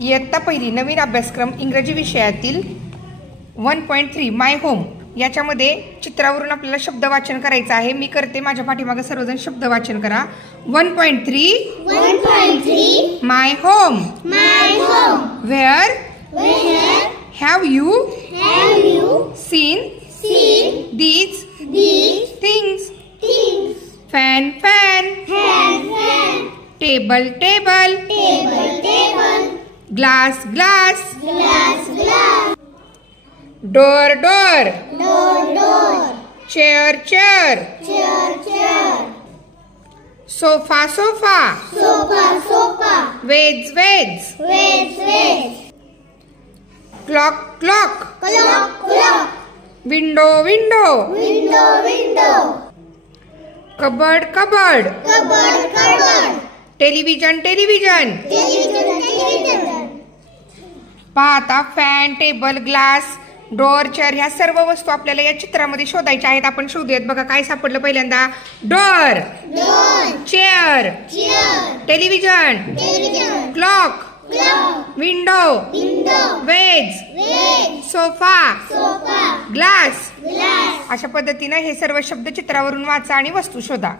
इयत्ता पहिली नवीन अभ्यासक्रम इंग्रजी विषयातील 1.3 माय होम याच्यामध्ये चित्रावरून आपल्याला शब्द वाचन करायचं आहे। मी करते, माझ्या पाठीमागे सर्वजण शब्द वाचन करा। 1.3 my home where have you seen these things fan table glass door chair sofa vase clock window cupboard television पाहता fan table glass door chair ह्या सर्व वस्तू आपल्याला या चित्रामध्ये शोधायच्या आहेत। आपण शोधूयात। बघा काय सापडलं पहिल्यांदा, door chair television clock window vase sofa glass. अशा पद्धतीने हे सर्व शब्द चित्रावरून वाचा आणि वस्तू शोधा।